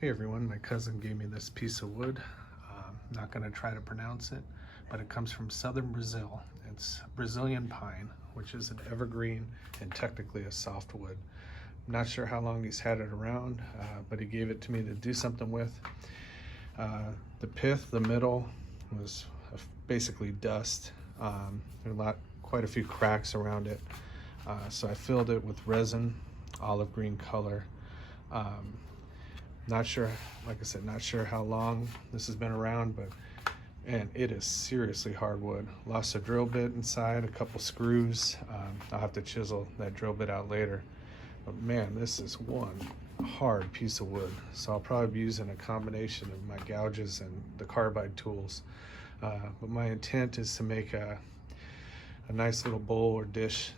Hey everyone, my cousin gave me this piece of wood. Not going to try to pronounce it, but it comes from southern Brazil. It's Brazilian pine, which is an evergreen and technically a softwood. I'm not sure how long he's had it around, but he gave it to me to do something with. The pith, the middle, was basically dust. There are quite a few cracks around it. So I filled it with resin, olive green color. Not sure, like I said, not sure how long this has been around, and it is seriously hardwood. Lost a drill bit inside, a couple screws. I'll have to chisel that drill bit out later. But man, this is one hard piece of wood. So I'll probably be using a combination of my gouges and the carbide tools. But my intent is to make a nice little bowl or dish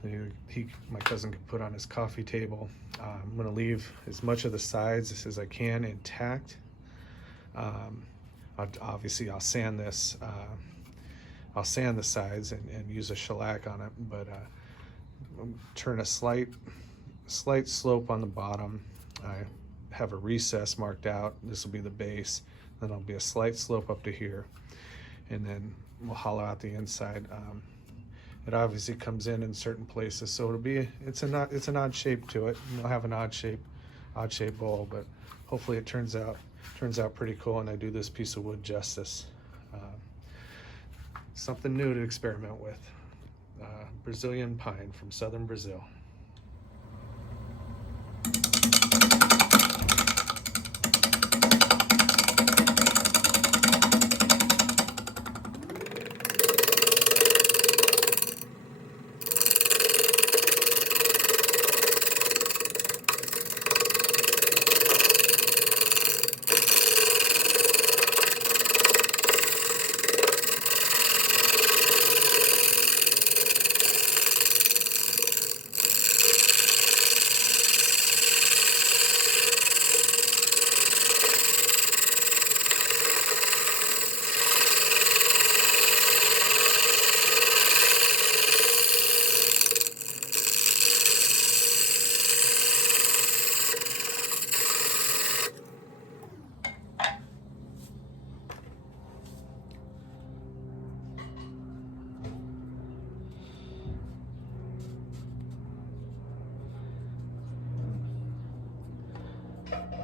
my cousin could put on his coffee table. I'm going to leave as much of the sides as I can intact. Obviously I'll sand this. I'll sand the sides and use a shellac on it, but turn a slight slope on the bottom. I have a recess marked out. This will be the base. Then there'll be a slight slope up to here, and then we'll hollow out the inside. It obviously comes in certain places, so it's an odd shape to it. You'll have an odd shape bowl, but hopefully it turns out pretty cool, and I do this piece of wood justice. Something new to experiment with. Brazilian pine from southern Brazil.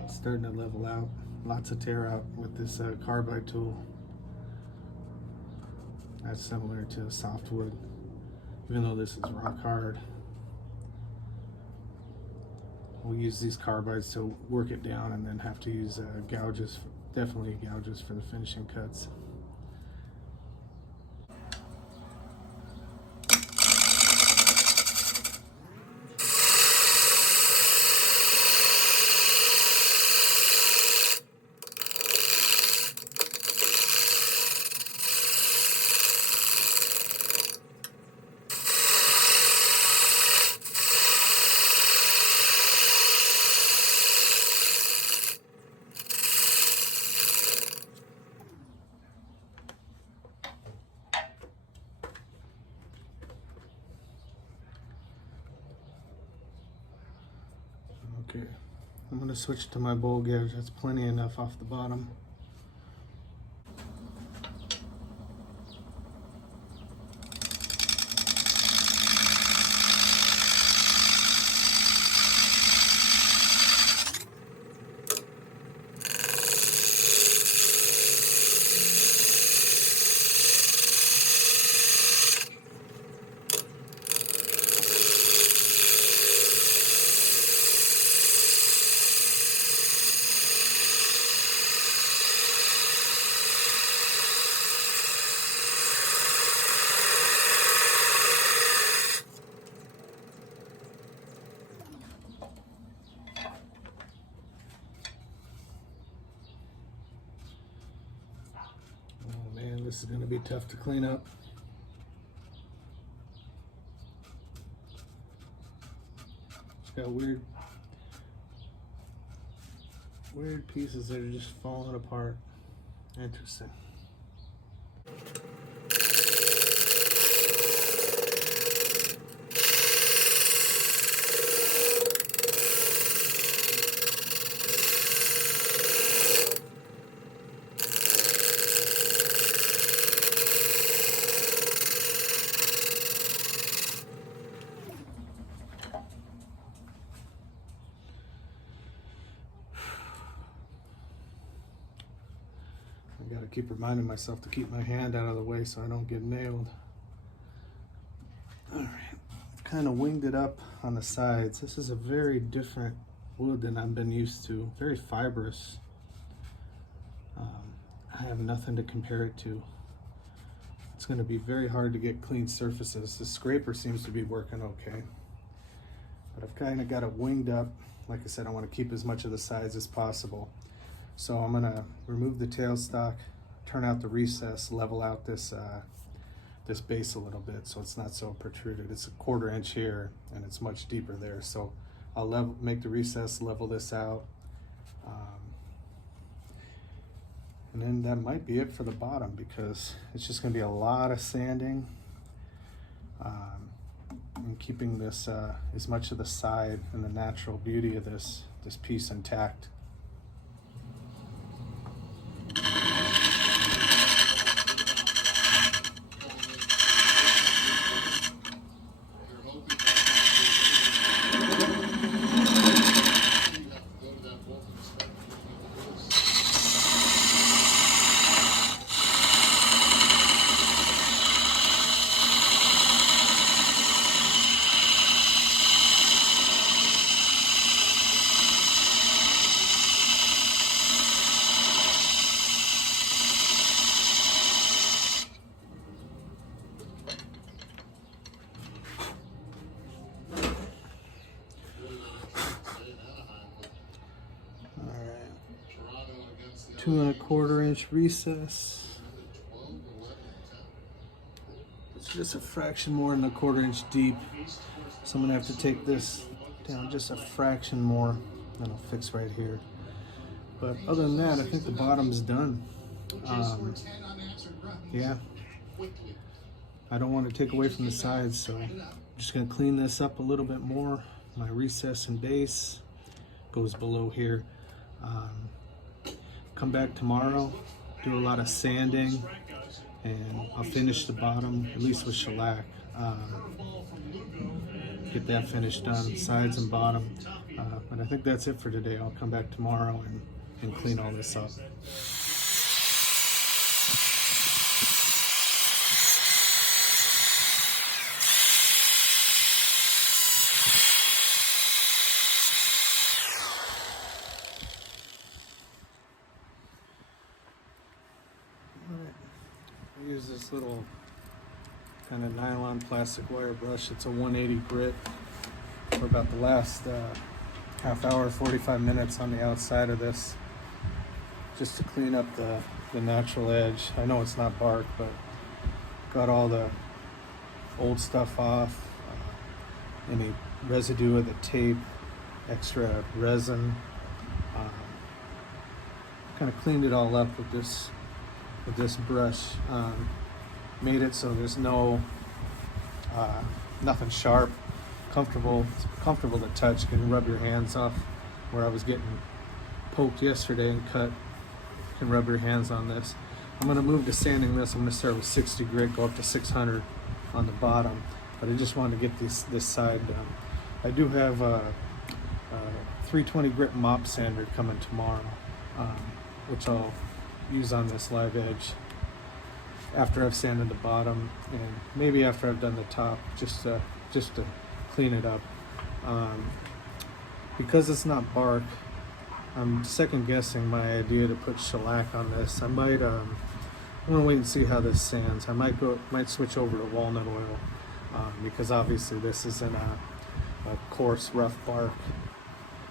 Starting to level out, lots of tear out with this carbide tool. That's similar to softwood, even though this is rock hard. We'll use these carbides to work it down, and then have to use gouges, definitely gouges for the finishing cuts. Okay, I'm going to switch to my bowl gouge. That's plenty enough off the bottom. This is going to be tough to clean up. It's got weird pieces that are just falling apart. Interesting. I gotta keep reminding myself to keep my hand out of the way so I don't get nailed. All right, I've kind of winged it up on the sides. This is a very different wood than I've been used to. Very fibrous. I have nothing to compare it to. It's going to be very hard to get clean surfaces. The scraper seems to be working okay, but I've kind of got it winged up. Like I said, I want to keep as much of the sides as possible. So I'm going to remove the tailstock, turn out the recess, level out this this base a little bit so it's not so protruded. It's a 1/4 inch here and it's much deeper there. So I'll make the recess, level this out. And then that might be it for the bottom, because it's just going to be a lot of sanding and keeping this as much of the side and the natural beauty of this piece intact. Two and a 1/4 inch recess. It's just a fraction more than a 1/4 inch deep. So I'm gonna have to take this down just a fraction more. That'll fix right here. But other than that, I think the bottom's done. Yeah. I don't want to take away from the sides, so I'm just gonna clean this up a little bit more. My recess and base goes below here. Come back tomorrow, do a lot of sanding, and I'll finish the bottom, at least with shellac. Get that finished done, sides and bottom. But I think that's it for today. I'll come back tomorrow and clean all this up. I use this little kind of nylon plastic wire brush. It's a 180 grit for about the last half hour, 45 minutes on the outside of this, just to clean up the natural edge. I know it's not bark, but got all the old stuff off, any residue of the tape, extra resin. Kind of cleaned it all up with this brush. Made it so there's nothing sharp. It's comfortable to touch. You can rub your hands off where I was getting poked yesterday and cut. You can rub your hands on this. I'm going to move to sanding this. I'm going to start with 60 grit, go up to 600 on the bottom. But I just wanted to get this side done. I do have a 320 grit mop sander coming tomorrow, which I'll use on this live edge after I've sanded the bottom, and maybe after I've done the top, just to clean it up. Because it's not bark, I'm second guessing my idea to put shellac on this. I might I want to wait and see how this sands. I might switch over to walnut oil, because obviously this isn't a coarse, rough bark.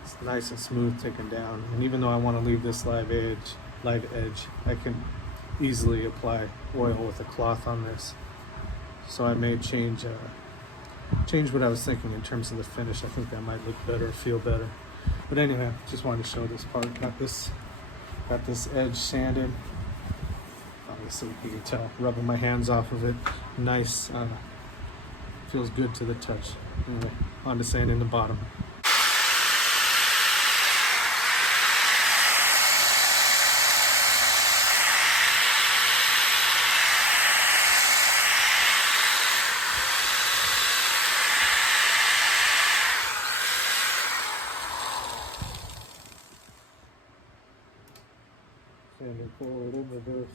It's nice and smooth taken down, and even though I want to leave this live edge, I can easily apply oil with a cloth on this. So I may change what I was thinking in terms of the finish. I think that might look better, feel better. But anyway, just wanted to show this part. Got this edge sanded. Obviously you can tell, rubbing my hands off of it. Nice, feels good to the touch. Anyway, on to sanding the bottom. Sanding forward and reverse.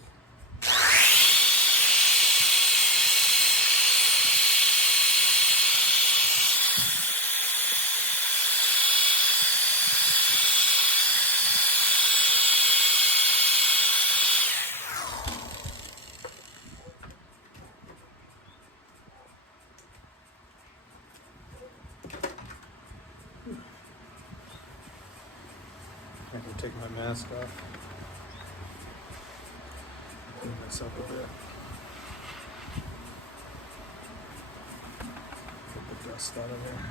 I can take my mask off. Clean myself a bit. Get the dust out of there.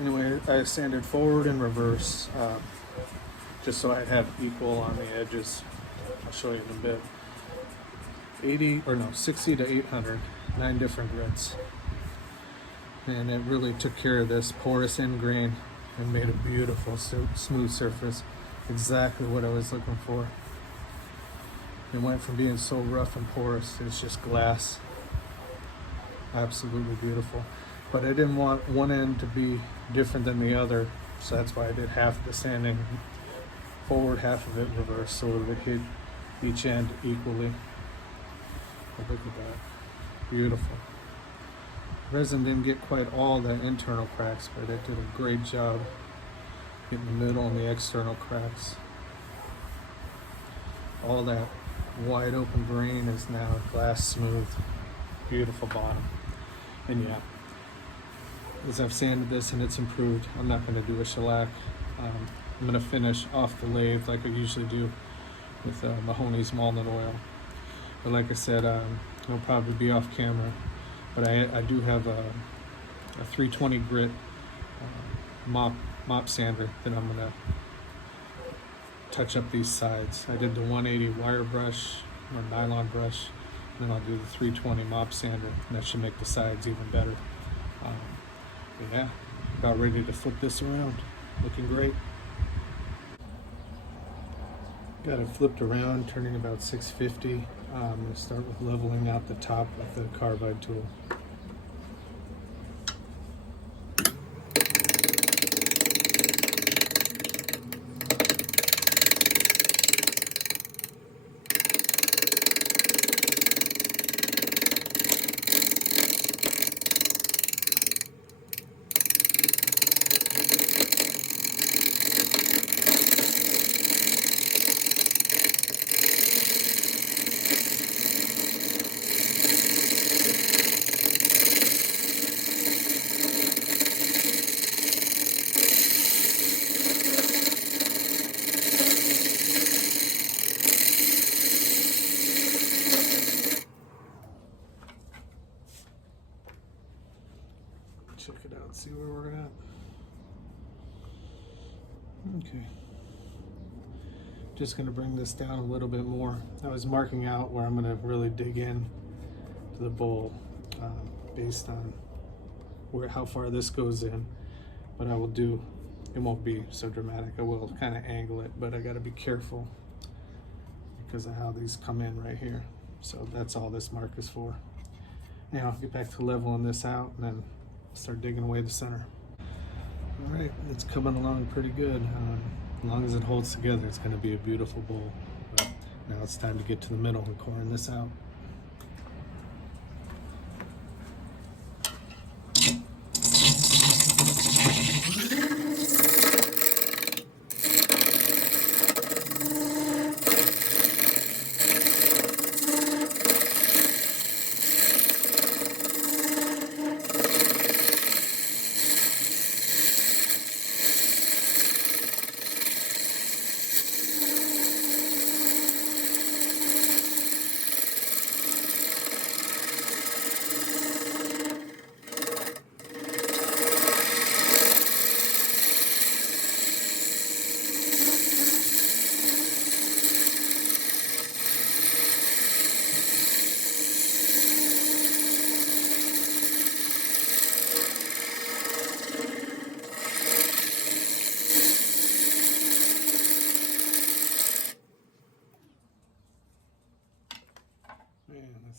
Anyway, I sanded forward and reverse, just so I'd have equal on the edges. I'll show you in a bit. 60 to 800, 9 different grits. And it really took care of this porous end grain and made a beautiful smooth surface. Exactly what I was looking for. It went from being so rough and porous to it's just glass. Absolutely beautiful. But I didn't want one end to be different than the other, so that's why I did half of the sanding forward, half of it reverse, so it would hit each end equally. But look at that. Beautiful. Resin didn't get quite all the internal cracks, but it did a great job getting the middle and the external cracks. All that wide open grain is now glass smooth. Beautiful bottom. And yeah, as I've sanded this and it's improved, I'm not going to do a shellac. I'm going to finish off the lathe like I usually do with Mahoney's Walnut Oil. But like I said, it'll probably be off camera. But I do have a 320 grit mop sander that I'm gonna touch up these sides. I did the 180 wire brush or nylon brush, and then I'll do the 320 mop sander, and that should make the sides even better. But yeah, about ready to flip this around. Looking great. Got it flipped around, turning about 650. I'm going to start with leveling out the top with the carbide tool. Check it out, see where we're at. Okay. Just going to bring this down a little bit more. I was marking out where I'm going to really dig in to the bowl based on how far this goes in. But I will do, it won't be so dramatic. I will kind of angle it, but I got to be careful because of how these come in right here. So that's all this mark is for. Now I'll get back to leveling this out and then start digging away the center. All right, it's coming along pretty good. As long as it holds together, it's going to be a beautiful bowl. But now it's time to get to the middle and coring this out.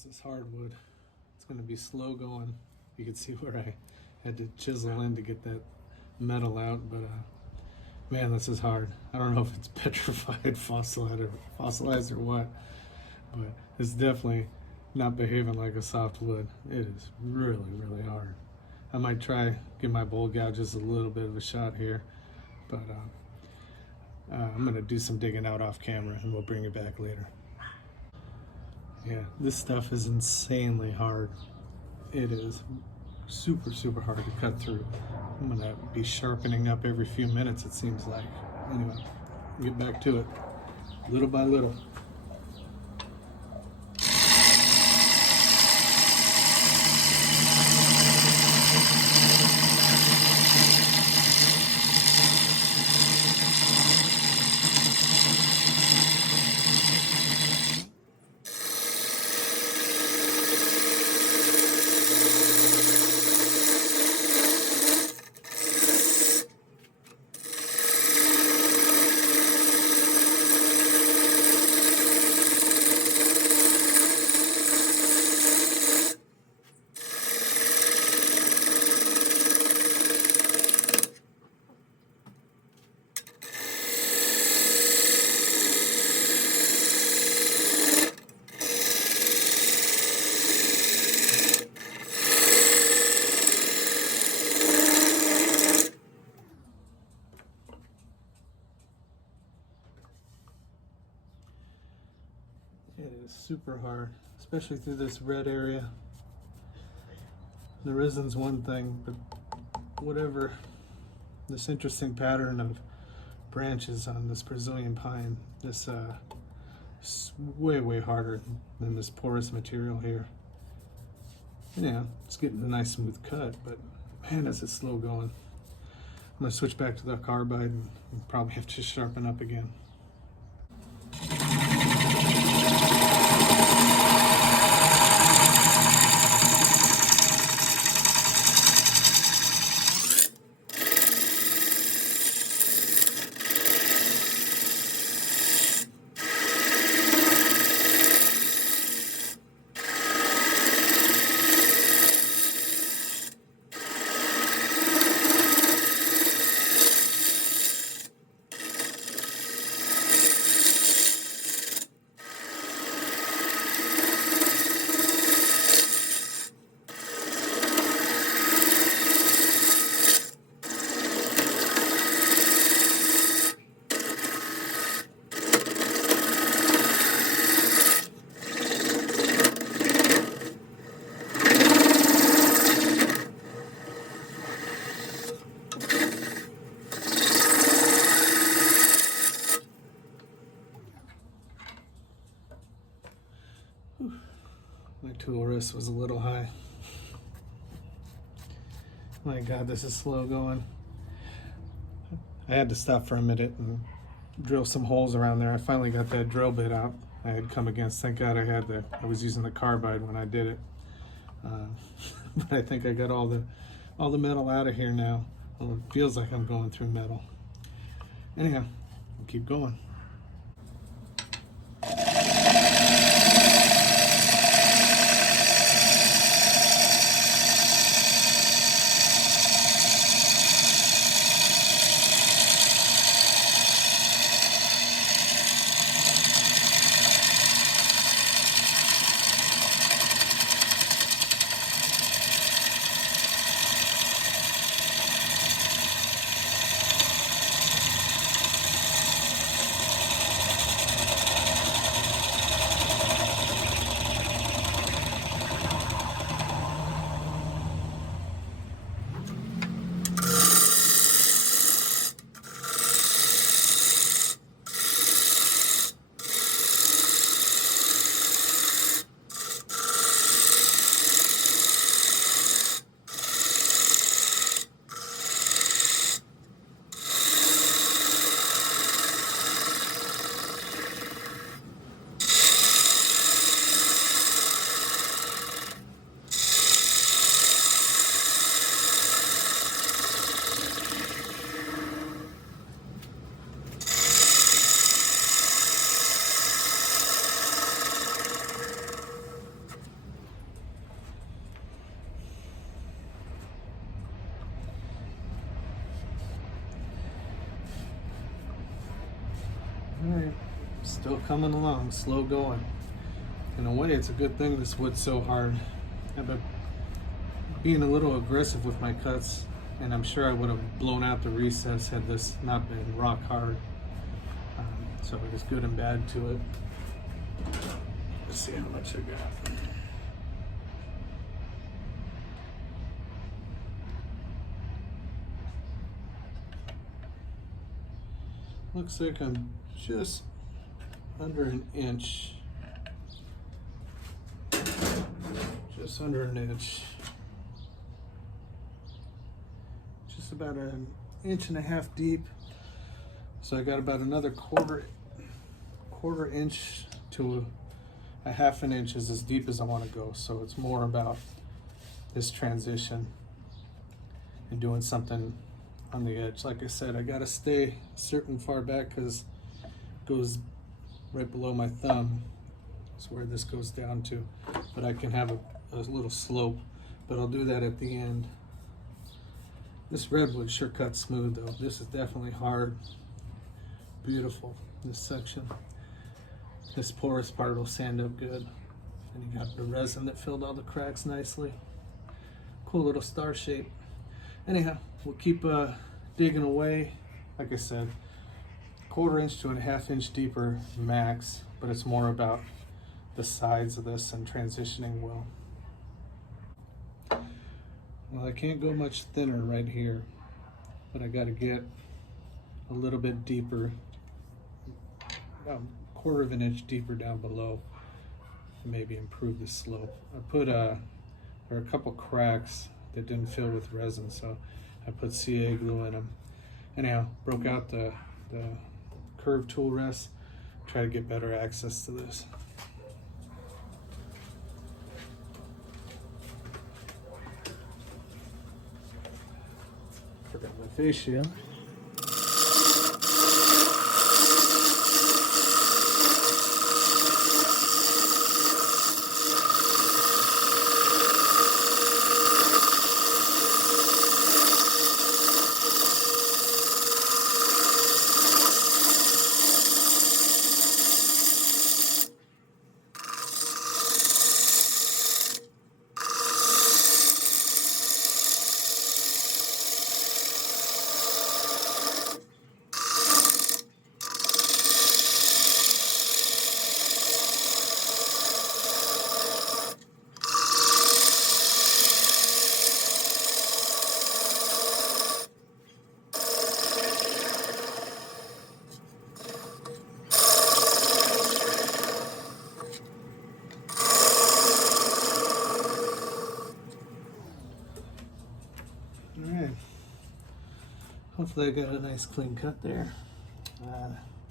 This is hardwood. It's going to be slow going. You can see where I had to chisel in to get that metal out, but Man, this is hard. I don't know if it's petrified, fossilized or what, but it's definitely not behaving like a softwood. It is really, really hard. I might try give my bowl gouges a little bit of a shot here, but I'm gonna do some digging out off camera and we'll bring it back later. Yeah, this stuff is insanely hard. It is super, super hard to cut through. I'm gonna be sharpening up every few minutes, it seems like. Anyway, get back to it, little by little. It is super hard, especially through this red area. The resin's one thing, but whatever, this interesting pattern of branches on this Brazilian pine, this is way, way harder than this porous material here. Yeah, it's getting a nice smooth cut, but man, is it slow going. I'm gonna switch back to the carbide and probably have to sharpen up again. My tool wrist was a little high. My God, this is slow going. I had to stop for a minute and drill some holes around there. I finally got that drill bit out I had come against. Thank God I was using the carbide when I did it. But I think I got all the metal out of here now. Well, it feels like I'm going through metal. Anyhow, we'll keep going. Alright, still coming along, slow going. In a way, it's a good thing this wood's so hard. I've been being a little aggressive with my cuts, and I'm sure I would have blown out the recess had this not been rock hard. So there's good and bad to it. Let's see how much I got. Looks like I'm just under an inch. Just under an inch. Just about an inch and a half deep. So I got about another quarter inch to a half an inch is as deep as I want to go. So it's more about this transition and doing something on the edge. Like I said, I gotta stay certain far back because it goes right below my thumb. That's where this goes down to. But I can have a little slope, but I'll do that at the end. This redwood sure cuts smooth though. This is definitely hard. Beautiful, this section. This porous part will sand up good. And you got the resin that filled all the cracks nicely. Cool little star shape. Anyhow, we'll keep digging away. Like I said, quarter inch to a half inch deeper max, but it's more about the sides of this and transitioning well. Well, I can't go much thinner right here, but I got to get a little bit deeper, about a quarter of an inch deeper down below, to maybe improve the slope. I put there are a couple cracks that didn't fill with resin, so I put CA glue in them. Anyhow, broke out the curved tool rest, try to get better access to this. Forgot my face shield. Hopefully I got a nice clean cut there.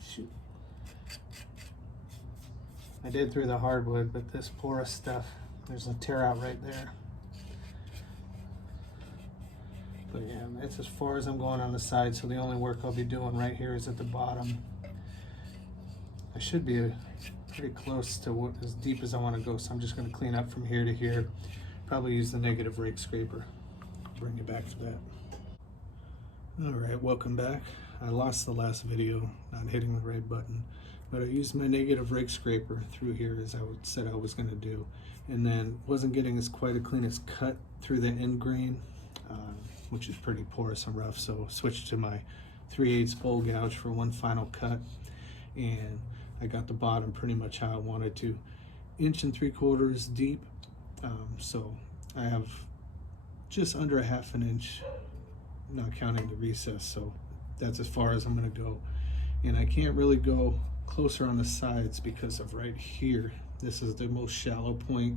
Shoot. I did through the hardwood, but this porous stuff, there's a tear out right there. But yeah, that's as far as I'm going on the side, so the only work I'll be doing right here is at the bottom. I should be pretty close to what, as deep as I want to go, so I'm just going to clean up from here to here. Probably use the negative rake scraper. Bring you back for that. Alright, welcome back. I lost the last video not hitting the right button, but I used my negative rake scraper through here as I said I was going to do, and then wasn't getting as quite a clean as cut through the end grain, which is pretty porous and rough, so switched to my 3/8 bowl gouge for one final cut, and I got the bottom pretty much how I wanted to, 1 3/4 deep, so I have just under a half an inch, not counting the recess, so that's as far as I'm going to go. And I can't really go closer on the sides because of right here. This is the most shallow point.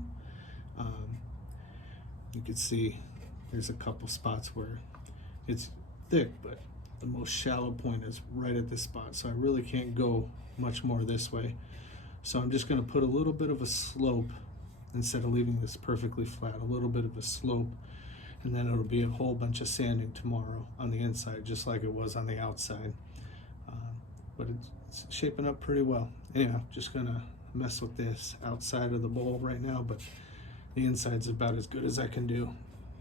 You can see there's a couple spots where it's thick, but the most shallow point is right at this spot, so I really can't go much more this way. So I'm just going to put a little bit of a slope instead of leaving this perfectly flat, a little bit of a slope, and then it'll be a whole bunch of sanding tomorrow on the inside, just like it was on the outside. But it's shaping up pretty well. Anyhow, just gonna mess with this outside of the bowl right now, but the inside's about as good as I can do.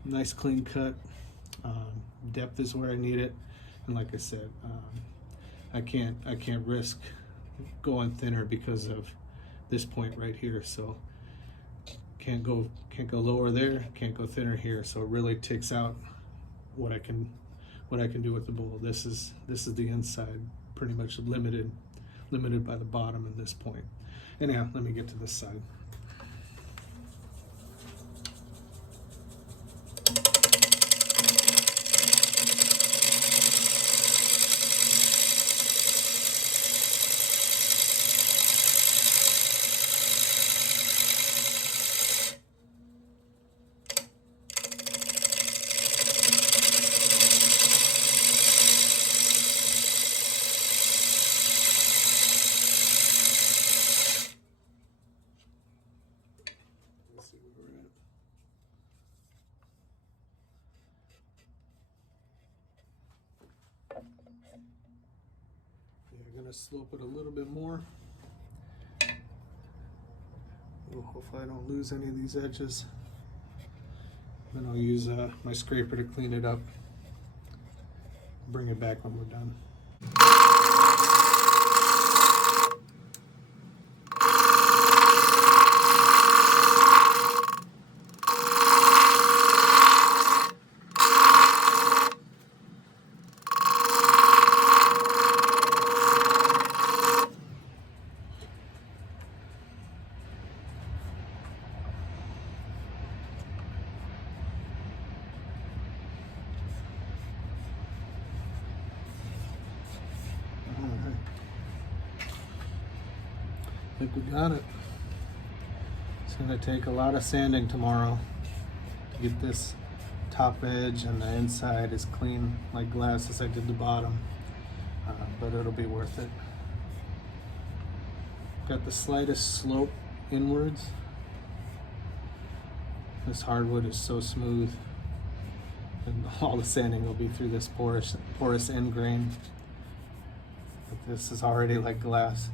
Nice clean cut. Depth is where I need it, and like I said, I can't risk go on thinner because of this point right here. So can't go lower there, can't go thinner here. So it really takes out what I can do with the bowl. This is the inside, pretty much limited by the bottom at this point. Anyhow, let me get to this side. I'm gonna slope it a little bit more. Hopefully I don't lose any of these edges. Then I'll use my scraper to clean it up. Bring it back when we're done. I think we got it. It's going to take a lot of sanding tomorrow to get this top edge and the inside as clean like glass as I did the bottom, but it'll be worth it. Got the slightest slope inwards. This hardwood is so smooth, and all the sanding will be through this porous end grain. But this is already like glass.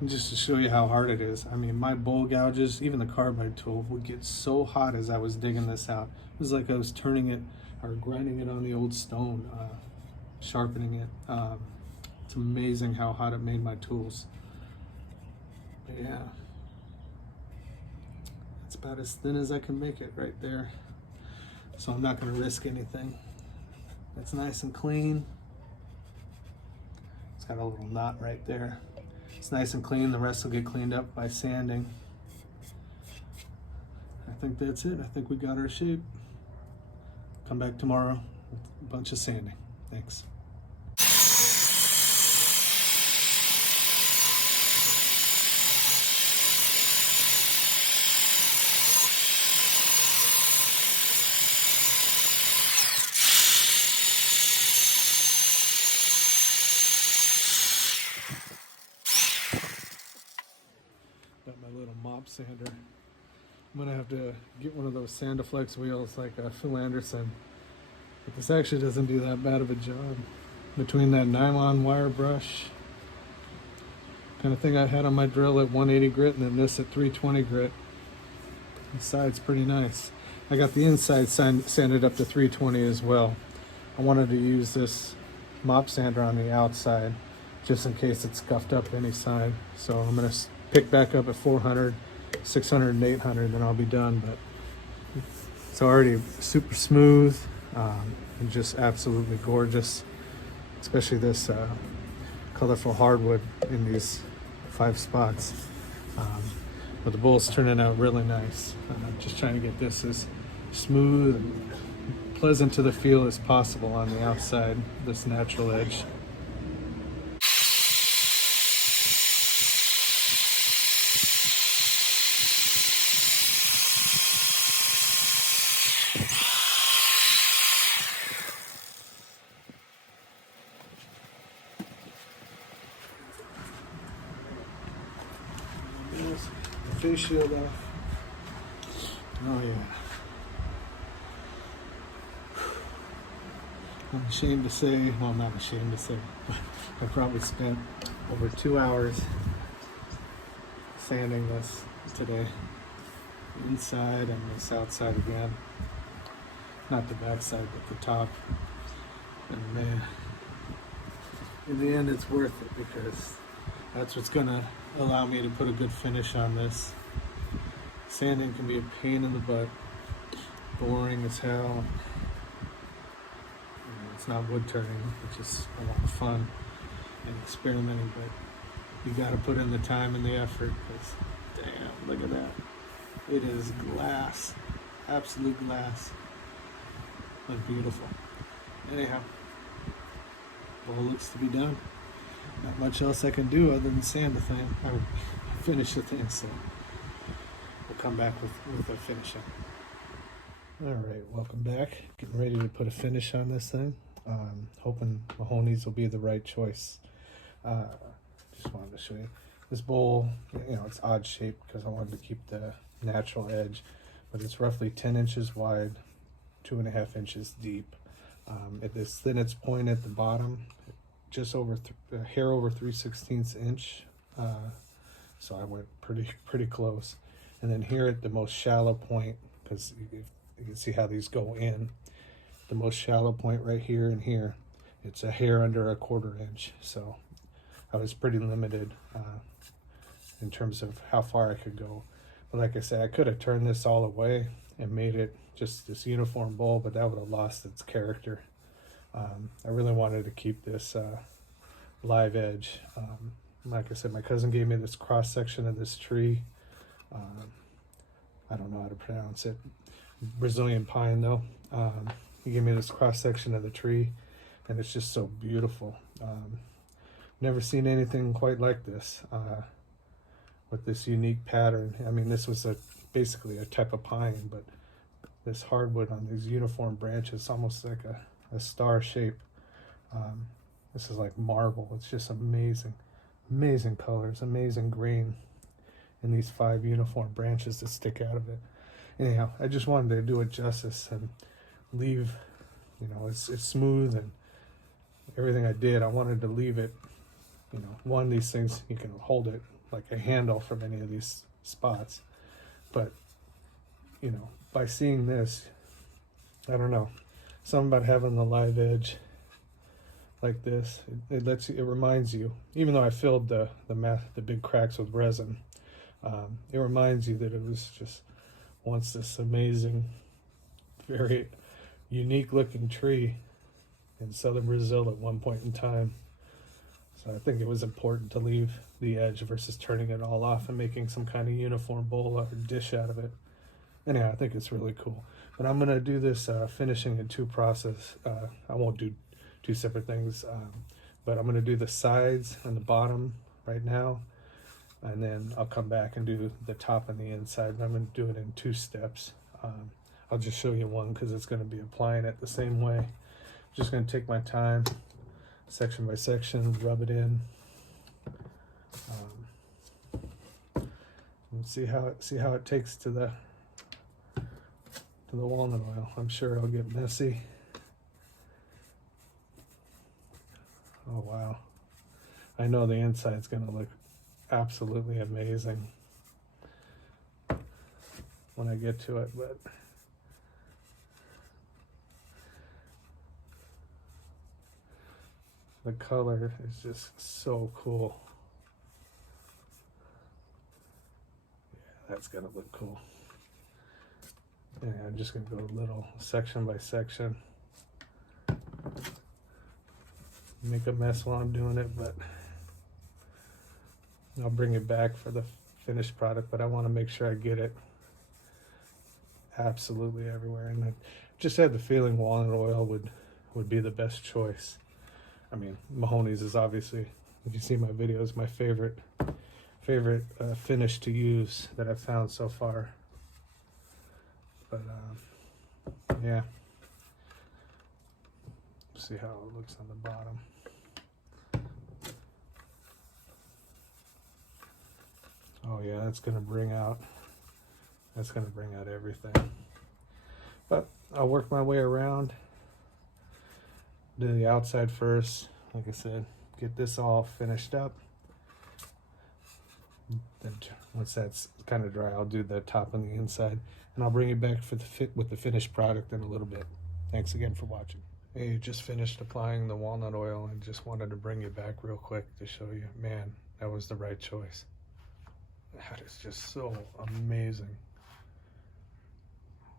And just to show you how hard it is, I mean, my bowl gouges, even the carbide tool, would get so hot as I was digging this out. It was like I was turning it or grinding it on the old stone, sharpening it. It's amazing how hot it made my tools. But yeah, it's about as thin as I can make it right there. So I'm not going to risk anything. It's nice and clean. It's got a little knot right there. It's nice and clean. The rest will get cleaned up by sanding. I think that's it. I think we got our shape. Come back tomorrow with a bunch of sanding. Thanks. Got my little mop sander. I'm gonna have to get one of those Sandiflex wheels like Phil Anderson, but this actually doesn't do that bad of a job. Between that nylon wire brush kind of thing I had on my drill at 180 grit and then this at 320 grit, the side's pretty nice. I got the inside sanded up to 320 as well. I wanted to use this mop sander on the outside just in case it scuffed up any side. So I'm gonna pick back up at 400, 600, and 800, then I'll be done. But it's already super smooth and just absolutely gorgeous, especially this colorful hardwood in these 5 spots. But the bowl's turning out really nice. Just trying to get this as smooth and pleasant to the feel as possible on the outside, this natural edge. Face shield off. Oh yeah. I'm ashamed to say, well, I'm not ashamed to say, but I probably spent over 2 hours sanding this today. Inside and this outside again. Not the back side, but the top. And man, in the end it's worth it because That's what's gonna allow me to put a good finish on this. Sanding can be a pain in the butt, boring as hell. It's not wood turning, which is a lot of fun and experimenting, but you gotta put in the time and the effort, because damn, look at that. It is glass, absolute glass. Look beautiful. Anyhow, all looks to be done. Not much else I can do other than sand the thing. I would finish the thing, so we'll come back with the finishing. All right, welcome back. Getting ready to put a finish on this thing. Hoping Mahoney's will be the right choice. Just wanted to show you this bowl. You know, it's odd shaped because I wanted to keep the natural edge, but it's roughly 10 inches wide, 2.5 inches deep. At this, then its point at the bottom, just over a hair over 3/16 inch. So I went pretty close. And then here at the most shallow point, because you can see how these go in, the most shallow point right here and here, it's a hair under a 1/4 inch. So I was pretty limited in terms of how far I could go. But like I said, I could have turned this all away and made it just this uniform bowl, but that would have lost its character. I really wanted to keep this live edge. Like I said, my cousin gave me this cross section of this tree. I don't know how to pronounce it. Brazilian pine though. He gave me this cross section of the tree, and it's just so beautiful. Never seen anything quite like this with this unique pattern. I mean, this was basically a type of pine, but this hardwood on these uniform branches, almost like a star shape. This is like marble. It's just amazing. Amazing colors, amazing grain in these 5 uniform branches that stick out of it. Anyhow, I just wanted to do it justice and leave, you know, it's smooth, and everything I did, I wanted to leave it, you know, one of these things, you can hold it like a handle from any of these spots. But, you know, by seeing this, I don't know, something about having the live edge like this, it lets you, it reminds you, even though I filled the big cracks with resin, it reminds you that it was just once this amazing, very unique looking tree in southern Brazil at one point in time. So I think it was important to leave the edge versus turning it all off and making some kind of uniform bowl or dish out of it. Anyhow, I think it's really cool. But I'm gonna do this finishing in 2 process. I won't do 2 separate things, but I'm gonna do the sides and the bottom right now, and then I'll come back and do the top and the inside, and I'm gonna do it in 2 steps. I'll just show you one because it's gonna be applying it the same way. Just gonna take my time, section by section, rub it in, and see how it takes to the walnut oil. I'm sure it'll get messy. Oh wow, I know the inside's gonna look absolutely amazing when I get to it, but the color is just so cool. Yeah, that's gonna look cool. Yeah, I'm just gonna go a little section by section. Make a mess while I'm doing it, but I'll bring it back for the finished product. But I want to make sure I get it absolutely everywhere, and I just had the feeling walnut oil would be the best choice. I mean, Mahoney's is obviously, if you see my videos, my favorite finish to use that I've found so far. But yeah, see how it looks on the bottom. Oh yeah, that's gonna bring out everything. But I'll work my way around. Do the outside first, like I said, get this all finished up. Then once that's kind of dry, I'll do the top and the inside, and I'll bring it back for with the finished product in a little bit. Thanks again for watching. Hey, just finished applying the walnut oil and just wanted to bring you back real quick to show you, man, that was the right choice. That is just so amazing.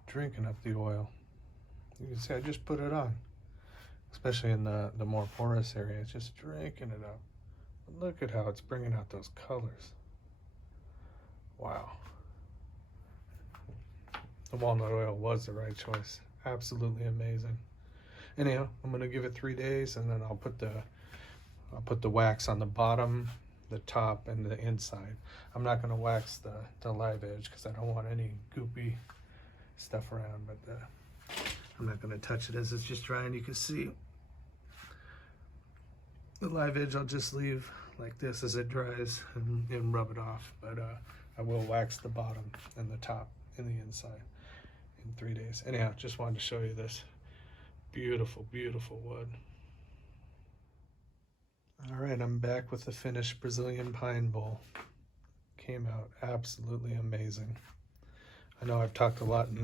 Drinking up the oil. You can see I just put it on, especially in the more porous area. It's just drinking it up. Look at how it's bringing out those colors. Wow. The walnut oil was the right choice. Absolutely amazing. Anyhow, I'm gonna give it 3 days, and then I'll put the wax on the bottom, the top, and the inside. I'm not gonna wax the live edge because I don't want any goopy stuff around, but I'm not gonna touch it as it's just drying. You can see the live edge I'll just leave like this as it dries and rub it off, but I will wax the bottom and the top and the inside in 3 days. Anyhow, just wanted to show you this beautiful, beautiful wood. All right, I'm back with the finished Brazilian pine bowl. Came out absolutely amazing. I know I've talked a lot in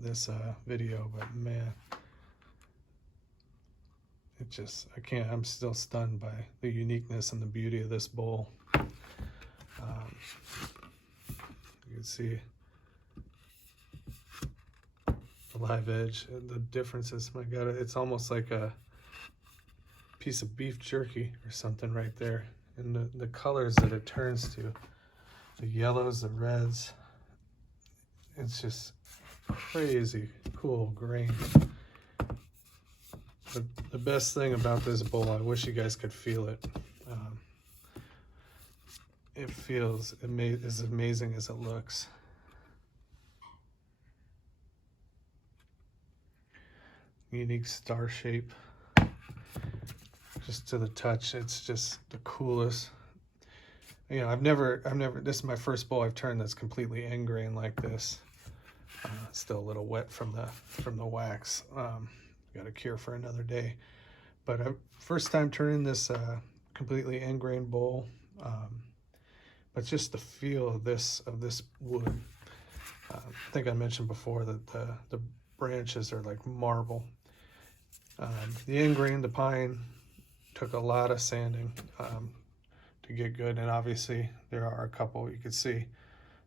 this video, but man, it just, I'm still stunned by the uniqueness and the beauty of this bowl. You can see the live edge and the differences. My God, it's almost like a piece of beef jerky or something right there. And the colors that it turns to, the yellows, the reds, it's just crazy cool grain. But the best thing about this bowl, I wish you guys could feel it. It feels as amazing as it looks. Unique star shape. Just to the touch, it's just the coolest. You know, I've never, this is my first bowl I've turned that's completely end grain like this. Still a little wet from the wax. Got a cure for another day. But first time turning this completely end grain bowl. But just the feel of this wood. I think I mentioned before that the branches are like marble. The end grain, the pine, took a lot of sanding to get good, and obviously there are a couple, you can see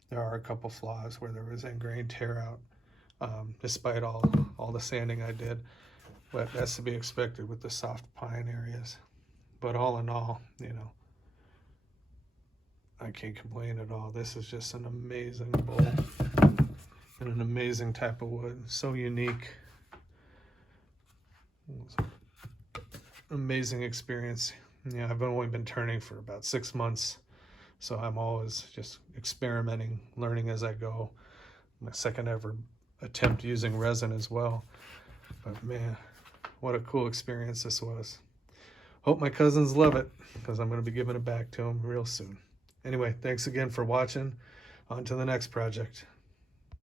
there are a couple flaws where there was end grain tear out, despite all the sanding I did, but that's to be expected with the soft pine areas. But all in all, you know, I can't complain at all. This is just an amazing bowl and an amazing type of wood, so unique. Amazing experience. Yeah, I've only been turning for about 6 months, so I'm always just experimenting, learning as I go. My second ever attempt using resin as well. But man, what a cool experience this was. Hope my cousins love it, because I'm going to be giving it back to them real soon. Anyway, thanks again for watching. On to the next project.